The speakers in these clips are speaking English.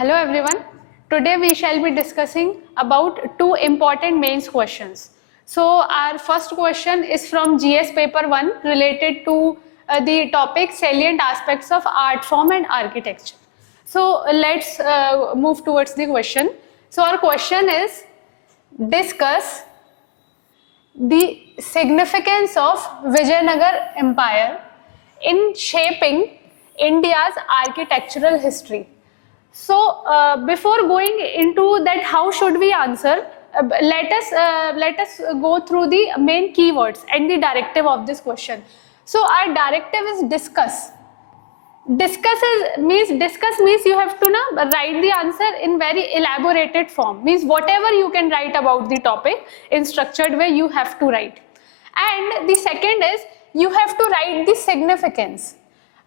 Hello everyone. Today we shall be discussing about two important mains questions. So our first question is from GS paper 1 related to the topic salient aspects of art form and architecture. So let's move towards the question. So our question is, discuss the significance of Vijayanagar Empire in shaping India's architectural history. So before going into that, how should we answer? Let us go through the main keywords and the directive of this question. So our directive is discuss. Discuss means you have to now write the answer in very elaborated form. Means whatever you can write about the topic in structured way, you have to write. And the second is you have to write the significance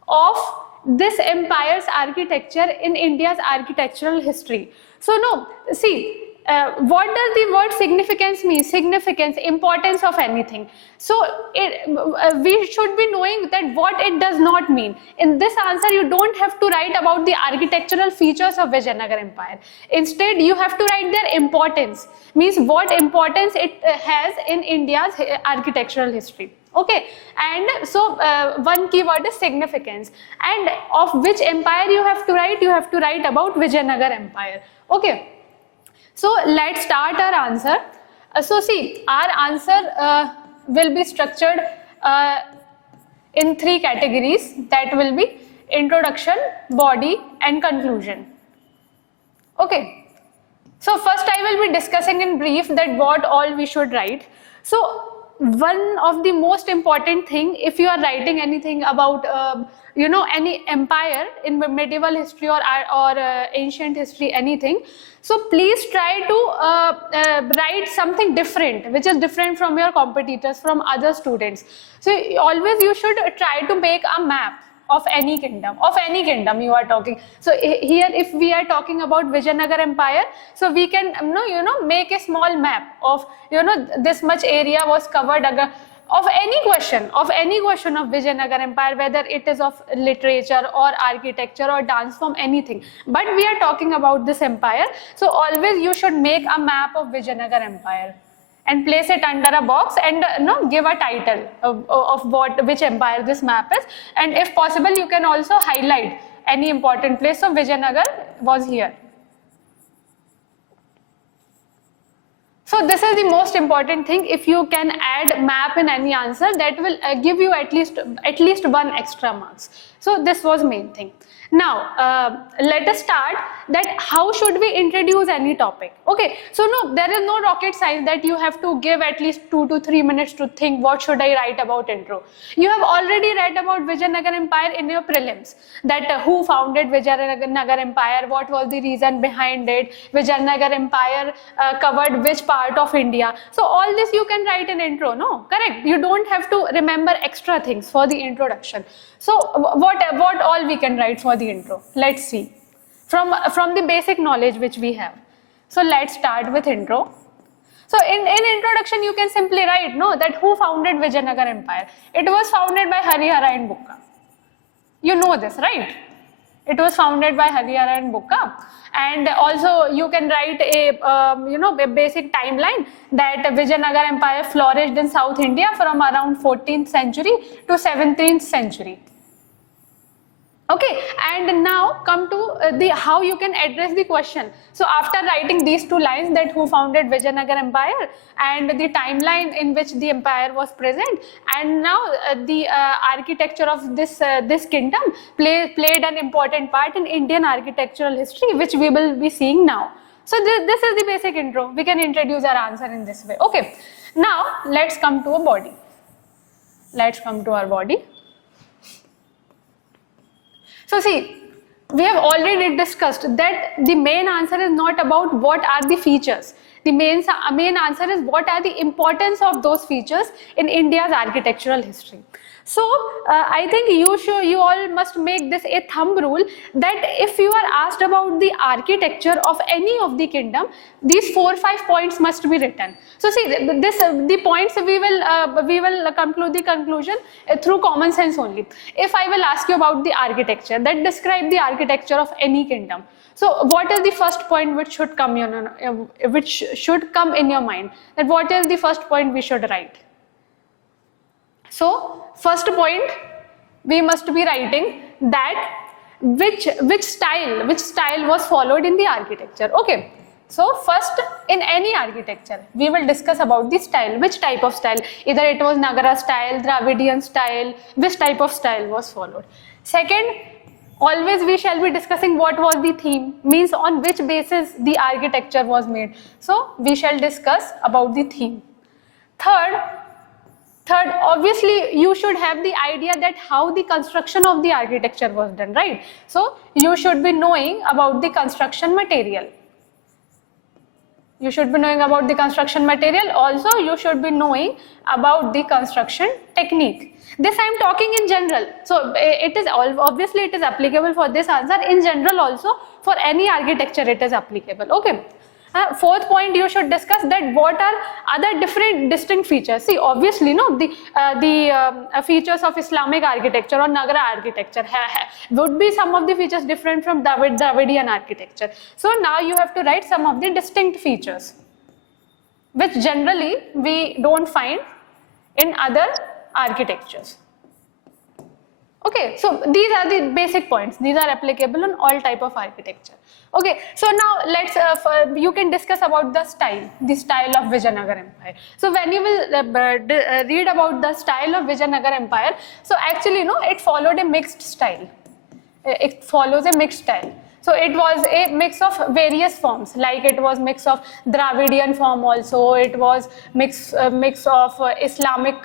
of this empire's architecture in India's architectural history. So no, see, what does the word significance mean? Significance, importance of anything. So we should be knowing that what it does not mean. In this answer, you don't have to write about the architectural features of Vijayanagar Empire. Instead, you have to write their importance, means what importance it has in India's architectural history. Okay, and so one keyword is significance, and of which empire you have to write? You have to write about Vijayanagar Empire. Okay, so let's start our answer. So see, our answer will be structured in three categories, that will be introduction, body and conclusion. Okay, so first I will be discussing in brief that what all we should write. So one of the most important thing, if you are writing anything about any empire in medieval history or ancient history, anything, so please try to write something different, which is different from your competitors, from other students. So always you should try to make a map of any kingdom you are talking. So here if we are talking about Vijayanagar Empire, so we can make a small map of this much area was covered of any question of Vijayanagar Empire, whether it is of literature or architecture or dance form, anything, but we are talking about this empire. So always you should make a map of Vijayanagar Empire and place it under a box and give a title of which empire this map is, and if possible you can also highlight any important place. So Vijayanagar was here. So this is the most important thing. If you can add map in any answer, that will give you at least one extra marks. So this was main thing. Now let us start that how should we introduce any topic. Okay, so no, there is no rocket science that you have to give at least 2 to 3 minutes to think what should I write about intro. You have already read about Vijayanagar Empire in your prelims, that who founded Vijayanagar Empire, what was the reason behind it, Vijayanagar Empire covered which part of India. So all this you can write in intro, no? Correct. You don't have to remember extra things for the introduction. So what all we can write for the intro? Let's see. From the basic knowledge which we have. So let's start with intro. So in introduction you can simply write that who founded Vijayanagar Empire. It was founded by Harihara and Bukka. You know this, right? It was founded by Harihara and Bukka. And also you can write a basic timeline that Vijayanagar Empire flourished in South India from around 14th century to 17th century. Okay, and now come to the how you can address the question. So after writing these two lines, that who founded Vijayanagar Empire and the timeline in which the empire was present, and now the architecture of this kingdom played an important part in Indian architectural history, which we will be seeing now. So this is the basic intro. We can introduce our answer in this way. Okay, now let's come to a body. Let's come to our body. So see, we have already discussed that the main answer is not about what are the features. The main answer is what are the importance of those features in India's architectural history. So I think you all must make this a thumb rule that if you are asked about the architecture of any of the kingdom, these 4 or 5 points must be written. So see, the points we will conclude the conclusion through common sense only. If I will ask you about the architecture, that describe the architecture of any kingdom. So what is the first point which should come in your mind? That what is the first point we should write? So first point we must be writing that which style was followed in the architecture. Okay. So first, in any architecture, we will discuss about the style, which type of style, either it was Nagara style, Dravidian style, which type of style was followed. Second, always we shall be discussing what was the theme, means on which basis the architecture was made. So we shall discuss about the theme. Third, obviously you should have the idea that how the construction of the architecture was done, right? So you should be knowing about the construction material. You should be knowing about the construction material. Also, you should be knowing about the construction technique. This I am talking in general. So it is obviously it is applicable for this answer. In general also, for any architecture it is applicable. Okay. Fourth point, you should discuss that what are other different distinct features. See, obviously, no, the features of Islamic architecture or Nagara architecture would be some of the features different from Dravidian architecture. So now you have to write some of the distinct features, which generally we don't find in other architectures. Okay, so these are the basic points. These are applicable on all type of architecture. Okay, so now let's you can discuss about the style of Vijayanagara Empire. So when you will read about the style of Vijayanagara Empire, so actually no, it followed a mixed style. It follows a mixed style. So it was a mix of various forms, like it was mix of Dravidian form also, it was mix of Islamic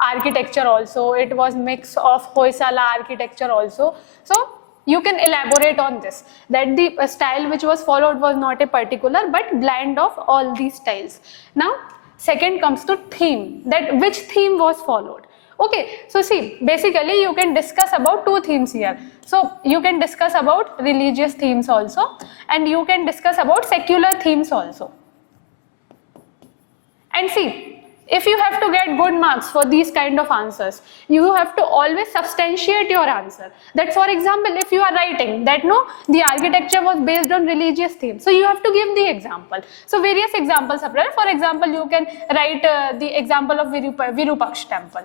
architecture also, it was mix of Hoysala architecture also. So you can elaborate on this, that the style which was followed was not a particular but blend of all these styles. Now second comes to theme, that which theme was followed. Okay, so see, basically you can discuss about two themes here. So you can discuss about religious themes also, and you can discuss about secular themes also. And see, if you have to get good marks for these kind of answers, you have to always substantiate your answer. That for example, if you are writing that no, the architecture was based on religious themes, so you have to give the example. So various examples are present. For example, you can write the example of Virupaksha temple,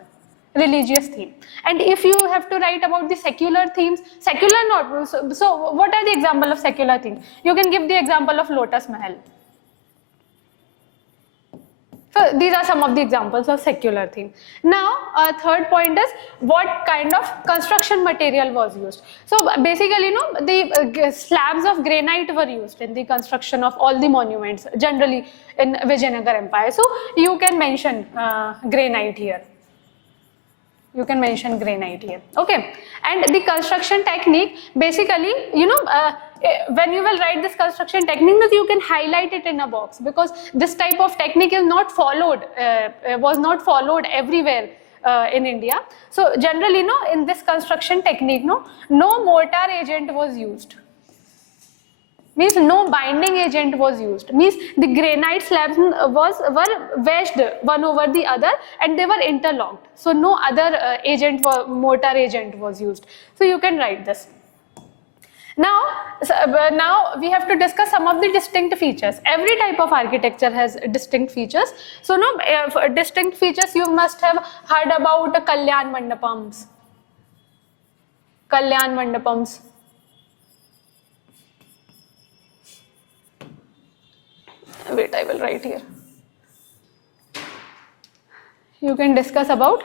religious theme. And if you have to write about the secular themes, secular not, so what are the example of secular themes? You can give the example of Lotus Mahal. So these are some of the examples of secular theme. Now, third point is what kind of construction material was used. So basically, you know, the slabs of granite were used in the construction of all the monuments, generally in Vijayanagara Empire. So you can mention granite here. You can mention granite here. Okay. And the construction technique, basically, you know, when you will write this construction technique, you can highlight it in a box, because this type of technique is not followed, was not followed everywhere in India. So generally, no, in this construction technique, no mortar agent was used. Means no binding agent was used. Means the granite slabs were wedged one over the other and they were interlocked. So no other mortar agent was used. So you can write this. Now we have to discuss some of the distinct features. Every type of architecture has distinct features. So no distinct features, you must have heard about Kalyan Mandapams. Kalyan Mandapams. Wait, I will write here. You can discuss about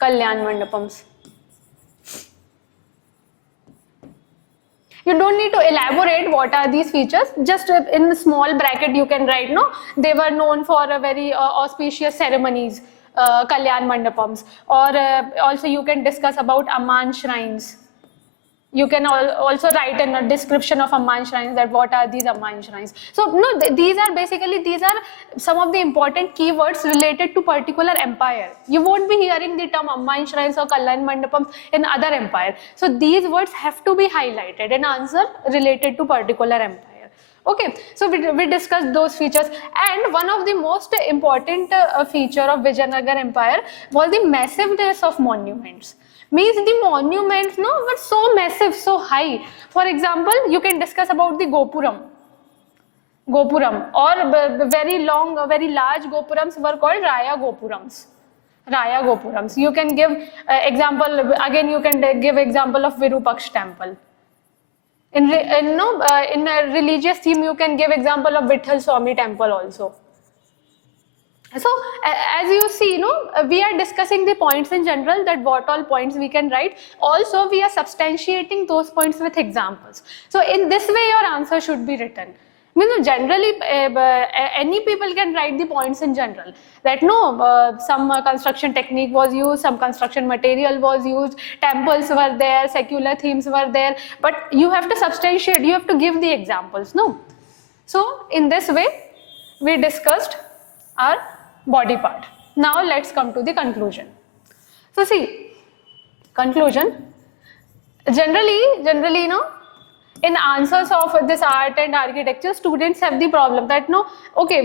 Kalyan Mandapams. You don't need to elaborate what are these features, just in the small bracket you can write, no, they were known for a very auspicious ceremonies, Kalyan Mandapams, or also you can discuss about Amman shrines. You can also write in a description of Amman shrines, that what are these Amman shrines. So no, these are some of the important keywords related to particular empire. You won't be hearing the term Amman shrines or Kalyan Mandapams in other empire. So these words have to be highlighted in answer related to particular empire. Okay, so we discussed those features, and one of the most important feature of Vijayanagara Empire was the massiveness of monuments. Means the monuments, no, were so massive, so high. For example, you can discuss about the Gopuram, or very long, very large Gopurams were called Raya Gopurams. Raya Gopurams. You can give example, again you can give example of Virupaksh temple. In a religious theme, you can give example of Vitthal Swami temple also. So as you see, we are discussing the points in general, that what all points we can write. Also, we are substantiating those points with examples. So in this way, your answer should be written. Generally, any people can write the points in general. That some construction technique was used, some construction material was used, temples were there, secular themes were there. But you have to substantiate, you have to give the examples, no? So in this way, we discussed our body part. Now let's come to the conclusion. So see, conclusion. Generally, in answers of this art and architecture, students have the problem that okay,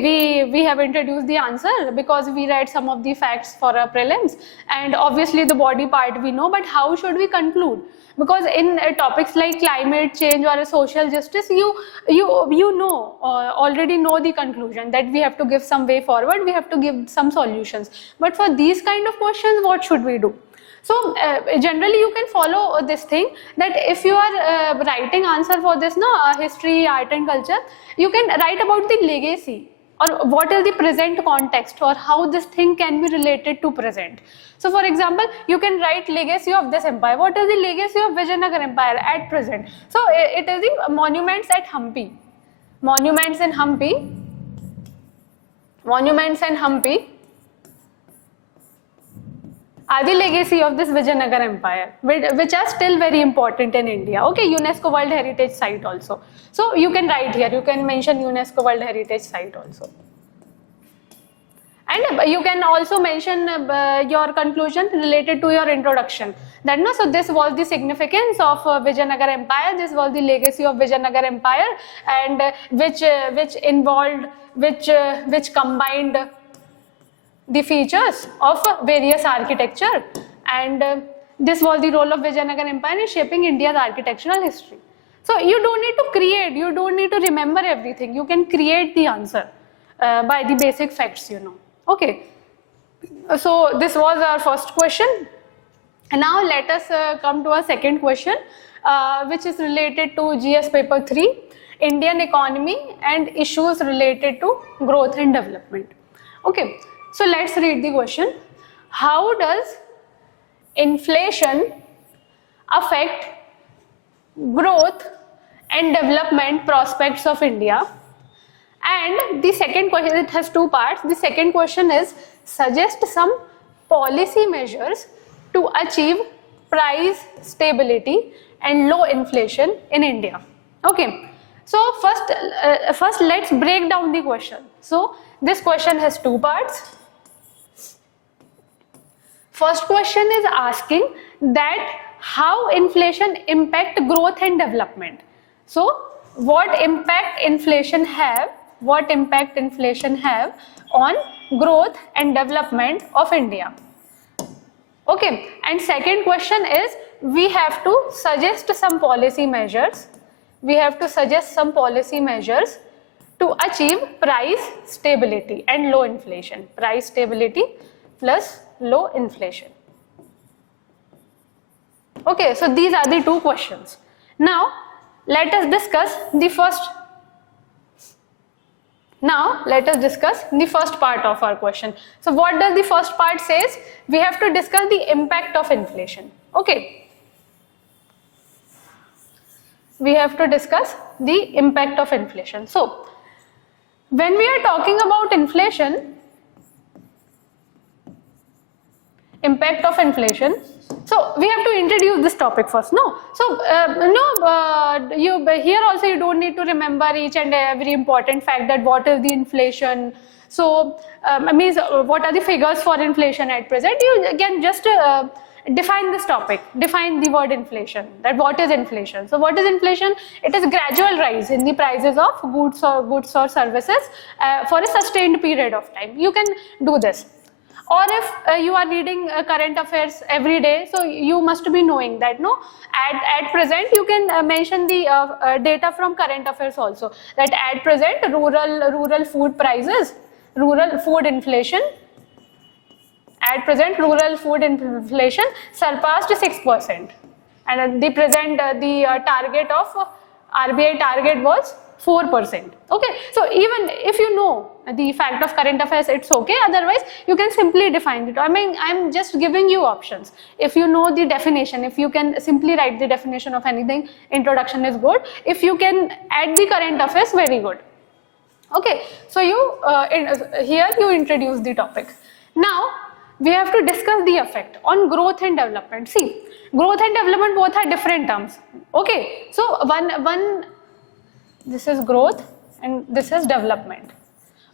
we have introduced the answer because we read some of the facts for our prelims, and obviously the body part we know, but how should we conclude? Because in topics like climate change or social justice, you already know the conclusion, that we have to give some way forward, we have to give some solutions. But for these kind of questions, what should we do? So generally you can follow this thing, that if you are writing answer for this history, art and culture, you can write about the legacy, or what is the present context, or how this thing can be related to present. So for example, you can write legacy of this empire. What is the legacy of Vijayanagar Empire at present? So it is the monuments at Hampi. Monuments in Hampi are the legacy of this Vijayanagar Empire, which are still very important in India. Okay, UNESCO World Heritage Site also. So you can write here, you can mention UNESCO World Heritage Site also. And you can also mention your conclusion related to your introduction. That so this was the significance of Vijayanagar Empire, this was the legacy of Vijayanagar Empire, and which combined the features of various architecture, and this was the role of Vijayanagar Empire in shaping India's architectural history. So you don't need to create, you don't need to remember everything, you can create the answer by the basic facts, Okay, so this was our first question. And now let us come to our second question, which is related to GS paper 3, Indian economy and issues related to growth and development. Okay. So let's read the question. How does inflation affect growth and development prospects of India? And the second question, it has two parts. The second question is, suggest some policy measures to achieve price stability and low inflation in India. Okay. So first let's break down the question. So this question has two parts. First question is asking that how inflation impact growth and development. So what impact inflation have on growth and development of India. Okay, and second question is, we have to suggest some policy measures. We have to suggest some policy measures to achieve price stability and low inflation. Price stability plus low inflation. Okay, so these are the two questions. Now let us discuss the first. Now let us discuss the first part of our question. So what does the first part says? We have to discuss the impact of inflation. Okay. We have to discuss the impact of inflation. So when we are talking about inflation, impact of inflation, so we have to introduce this topic first, no? So here also you don't need to remember each and every important fact, that what is the inflation. So means what are the figures for inflation at present. You again just define this topic, define the word inflation, that what is inflation. So what is inflation? It is gradual rise in the prices of goods or services for a sustained period of time. You can do this. or if you are reading current affairs every day, so you must be knowing that no, at present you can mention the data from current affairs also, that at present rural food prices, rural food inflation, at present rural food inflation surpassed 6%, and at the present the target of RBI target was 4%. Okay, so even if you know the fact of current affairs, it's okay, otherwise you can simply define it. I mean, I'm just giving you options. If you know the definition, if you can simply write the definition of anything, introduction is good. If you can add the current affairs, very good. Okay, so you here you introduce the topic. Now we have to discuss the effect on growth and development. See, growth and development both are different terms. Okay, so one this is growth and this is development.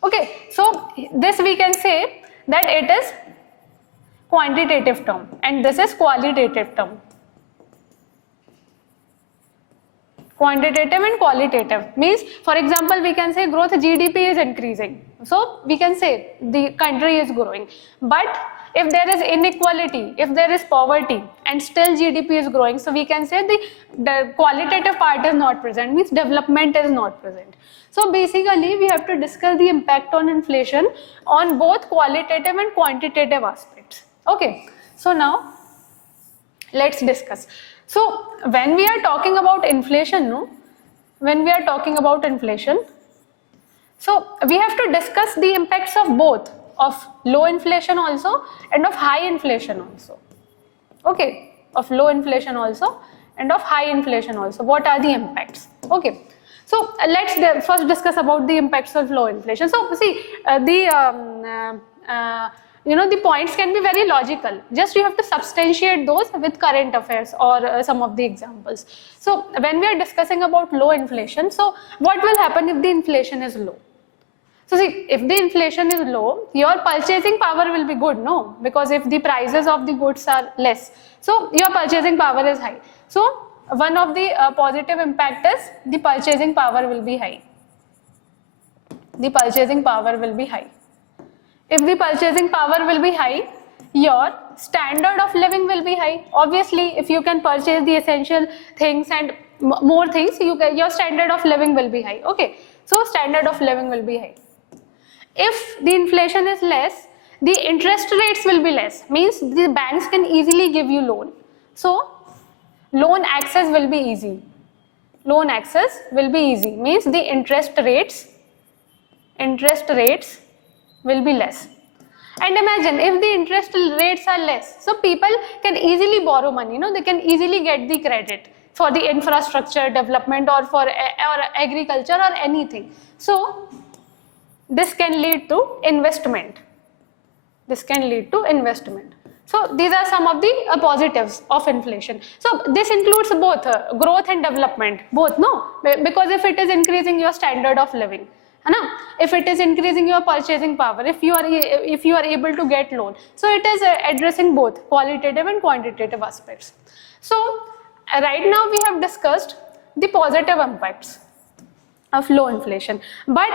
Okay, so this we can say that it is quantitative term and this is qualitative term. Quantitative and qualitative means, for example, we can say growth GDP is increasing. So we can say the country is growing. But if there is inequality, if there is poverty and still GDP is growing, so we can say the qualitative part is not present, means development is not present. So basically we have to discuss the impact on inflation on both qualitative and quantitative aspects. Okay, so now let's discuss. So when we are talking about inflation, so we have to discuss the impacts of both, of low inflation also and of high inflation also. Okay, of low inflation also and of high inflation also. What are the impacts? Okay, so let's first discuss about the impacts of low inflation. So see, the points can be very logical. Just you have to substantiate those with current affairs or some of the examples. So when we are discussing about low inflation, so what will happen if the inflation is low? So see, if the inflation is low, your purchasing power will be good, no? Because if the prices of the goods are less, so your purchasing power is high. So one of the positive impact is the purchasing power will be high. The purchasing power will be high. If the purchasing power will be high, your standard of living will be high. Obviously, if you can purchase the essential things and more things, your standard of living will be high. Okay, so standard of living will be high. If the inflation is less, the interest rates will be less, means the banks can easily give you loan. So loan access will be easy. Loan access will be easy, means the interest rates will be less. And imagine if the interest rates are less, so people can easily borrow money, they can easily get the credit for the infrastructure development or for agriculture or anything. So this can lead to investment. So these are some of the positives of inflation. So this includes both growth and development, both, no? Because if it is increasing your standard of living, if it is increasing your purchasing power, if you are able to get loan, so it is addressing both qualitative and quantitative aspects. So right now we have discussed the positive impacts of low inflation, but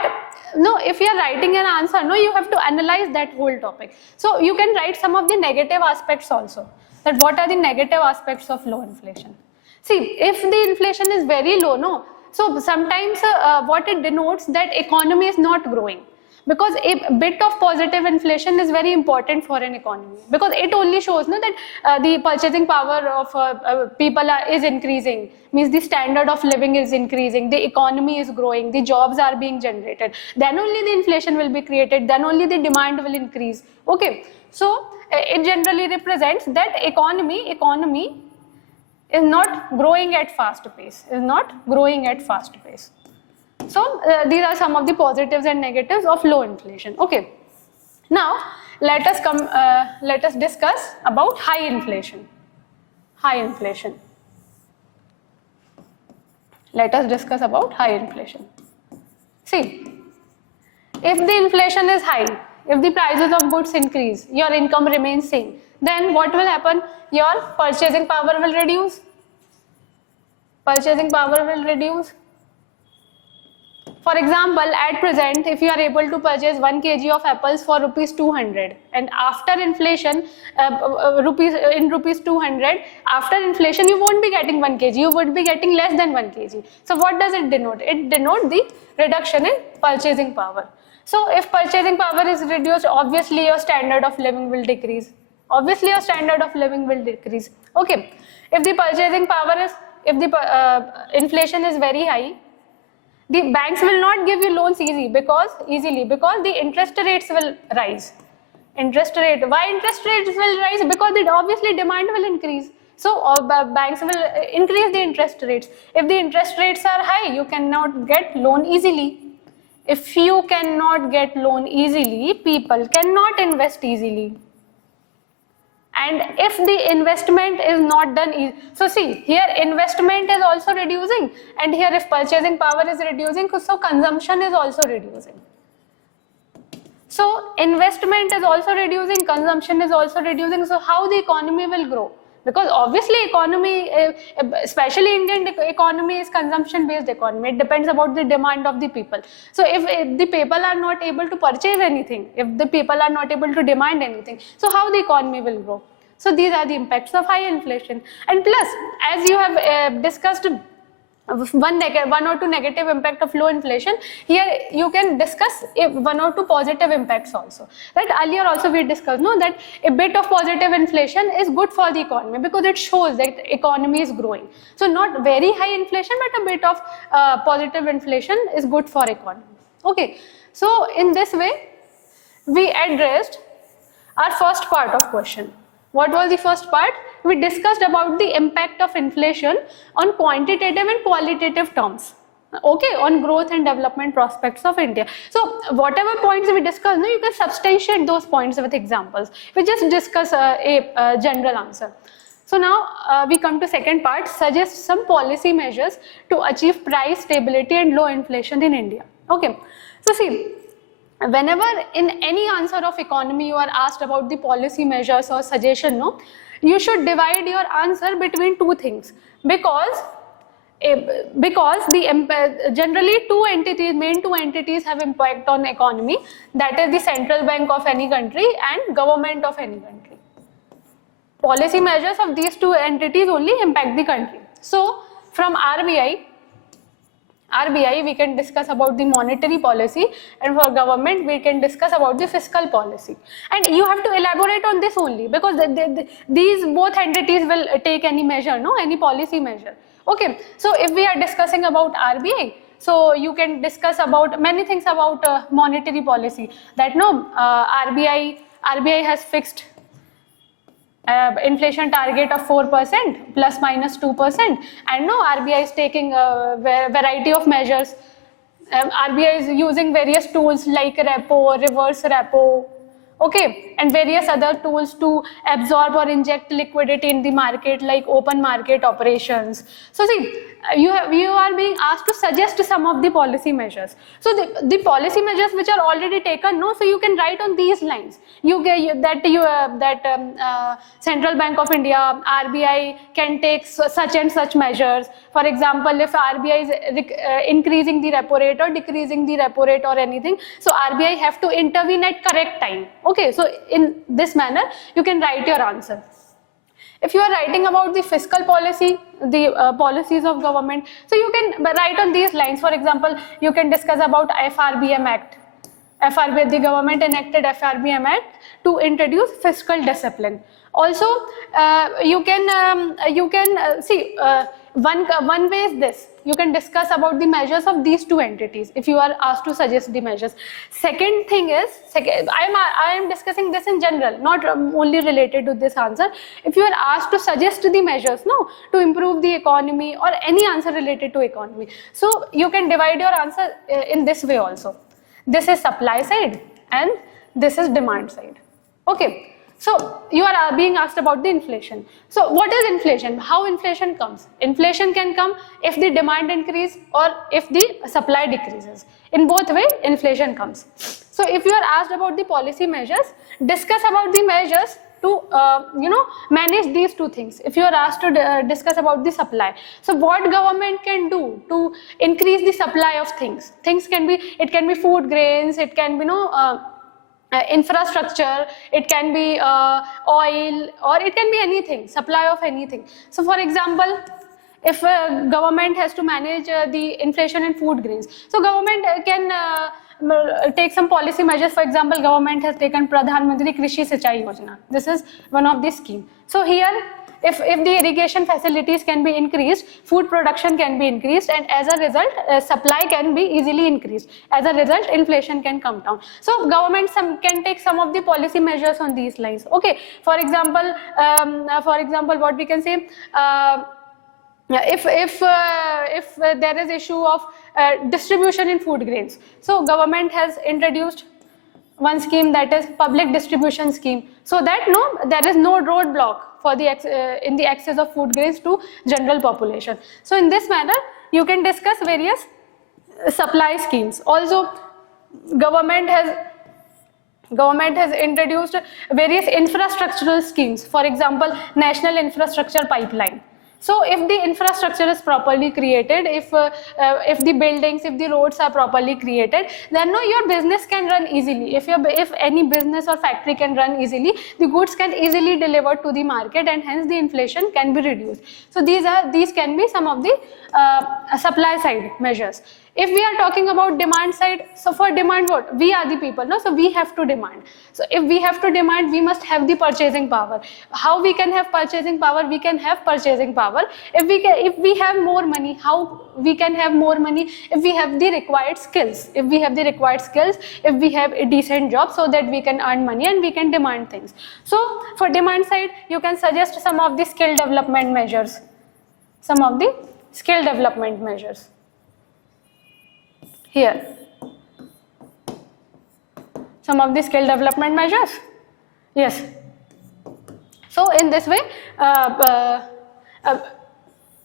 no, if you are writing an answer, no, you have to analyze that whole topic. So you can write some of the negative aspects also, that what are the negative aspects of low inflation. See, if the inflation is very low, no, so sometimes what it denotes that economy is not growing, because a bit of positive inflation is very important for an economy, because it only shows that the purchasing power of people is increasing, means the standard of living is increasing, the economy is growing, the jobs are being generated, then only the inflation will be created, then only the demand will increase. Okay, so it generally represents that economy is not growing at fast pace, So these are some of the positives and negatives of low inflation. Okay, now let us discuss about high inflation. Let us discuss about high inflation. See, if the inflation is high, if the prices of goods increase, your income remains same, then what will happen? Your purchasing power will reduce. For example, at present, if you are able to purchase 1 kg of apples for rupees 200, and after inflation, rupees 200, after inflation, you won't be getting 1 kg, you would be getting less than 1 kg. So what does it denote? It denotes the reduction in purchasing power. So if purchasing power is reduced, obviously your standard of living will decrease. Obviously your standard of living will decrease. Okay. If the purchasing power is, if the inflation is very high, the banks will not give you loans easily because the interest rates will rise. Why interest rates will rise? Because obviously demand will increase. So banks will increase the interest rates. If the interest rates are high, you cannot get loan easily. If you cannot get loan easily, people cannot invest easily. And if the investment is not done, so see, here investment is also reducing, and here if purchasing power is reducing, so consumption is also reducing. So investment is also reducing, consumption is also reducing, so how the economy will grow? Because obviously economy, especially Indian economy, is consumption based economy. It depends about the demand of the people. So if the people are not able to purchase anything, if the people are not able to demand anything, so how the economy will grow? So these are the impacts of high inflation. And plus, as you have discussed one or two negative impact of low inflation, here you can discuss one or two positive impacts also. Right? Earlier also we discussed that a bit of positive inflation is good for the economy because it shows that the economy is growing. So not very high inflation, but a bit of positive inflation is good for economy. Okay. So in this way, we addressed our first part of question. What was the first part? We discussed about the impact of inflation on quantitative and qualitative terms, okay, on growth and development prospects of India. So whatever points we discussed, you can substantiate those points with examples. We just discuss a general answer. So now we come to second part, suggest some policy measures to achieve price stability and low inflation in India. Okay, so see, whenever in any answer of economy you are asked about the policy measures or suggestion, you should divide your answer between two things, because generally main two entities have impact on economy, that is the central bank of any country and government of any country. Policy measures of these two entities only impact the country. So from RBI we can discuss about the monetary policy, and for government we can discuss about the fiscal policy. And you have to elaborate on this only, because these both entities will take any measure, any policy measure. Okay, so if we are discussing about RBI, so you can discuss about many things about monetary policy, that RBI has fixed inflation target of 4% plus minus 2%, and RBI is taking a variety of measures. RBI is using various tools like repo, reverse repo, okay, and various other tools to absorb or inject liquidity in the market, like open market operations. So see, you are being asked to suggest some of the policy measures. So the policy measures which are already taken, so you can write on these lines. Central Bank of India, RBI can take such and such measures. For example, if RBI is increasing the repo rate or decreasing the repo rate or anything, so RBI have to intervene at correct time. Okay, so in this manner you can write your answer. If you are writing about the fiscal policy, the policies of government, so you can write on these lines. For example, you can discuss about FRBM Act. The government enacted FRBM Act to introduce fiscal discipline. Also, you can see one way is this. You can discuss about the measures of these two entities if you are asked to suggest the measures. Second thing is, I am discussing this in general, not only related to this answer. If you are asked to suggest the measures, to improve the economy or any answer related to economy, so you can divide your answer in this way also. This is supply side and this is demand side. Okay. So you are being asked about the inflation. So what is inflation? How inflation comes? Inflation can come if the demand increase or if the supply decreases. In both ways, inflation comes. So if you are asked about the policy measures, discuss about the measures to manage these two things. If you are asked to discuss about the supply, so what government can do to increase the supply of things? Things can be, it can be food grains, it can be infrastructure, it can be oil, or it can be anything, supply of anything. So for example, if government has to manage the inflation in food grains, so government can take some policy measures. For example, government has taken Pradhan Mantri Krishi Sinchai Yojana. This is one of the scheme. So here, if the irrigation facilities can be increased, food production can be increased, and as a result, supply can be easily increased. As a result, inflation can come down. So government can take some of the policy measures on these lines. Okay, for example, what we can say. If there is issue of distribution in food grains, so government has introduced one scheme, that is public distribution scheme, so that there is no roadblock for the in the access of food grains to general population. So in this manner you can discuss various supply schemes. Also government has introduced various infrastructural schemes. For example, National Infrastructure Pipeline. So if the infrastructure is properly created, if the buildings, if the roads are properly created, then your business can run easily. If any business or factory can run easily, the goods can easily deliver to the market, and hence the inflation can be reduced. So these can be some of the supply side measures. If we are talking about demand side, so for demand, what? We are the people, no? So we have to demand. So if we have to demand, we must have the purchasing power. How we can have purchasing power? We can have purchasing power if we have more money. How we can have more money? If we have the required skills. If we have the required skills, if we have a decent job, so that we can earn money and we can demand things. So for demand side, you can suggest some of the skill development measures. Some of the skill development measures. Here, some of the skill development measures. Yes. So in this way,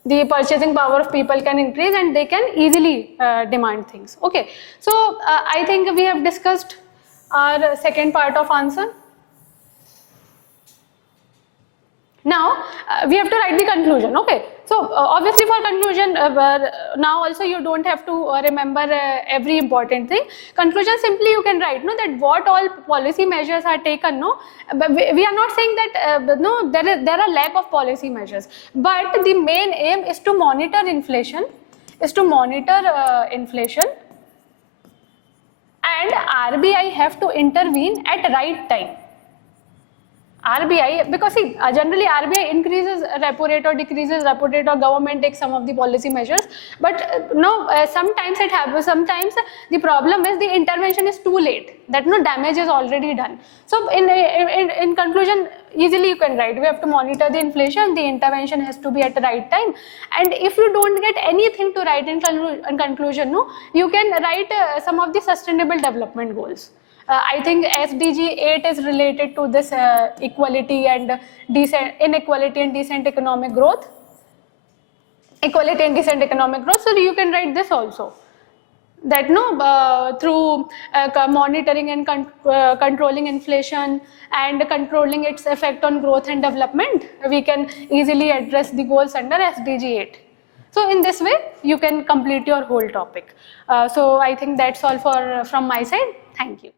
the purchasing power of people can increase, and they can easily demand things. Okay. So I think we have discussed our second part of answer. Now we have to write the conclusion. Okay. So obviously for conclusion, now also you don't have to remember every important thing. Conclusion, simply you can write that what all policy measures are taken. But we are not saying that there are lack of policy measures, but the main aim is to monitor inflation, and RBI have to intervene at right time. RBI, because see, generally RBI increases repo rate or decreases repo rate, or government takes some of the policy measures, but sometimes it happens, sometimes the problem is the intervention is too late, that damage is already done. So in conclusion, easily you can write, we have to monitor the inflation, the intervention has to be at the right time, and if you don't get anything to write in conclusion, you can write some of the sustainable development goals. I think SDG 8 is related to this equality and inequality and decent economic growth. Equality and decent economic growth. So you can write this also. That through monitoring and controlling inflation and controlling its effect on growth and development, we can easily address the goals under SDG 8. So in this way, you can complete your whole topic. So I think that's all from my side. Thank you.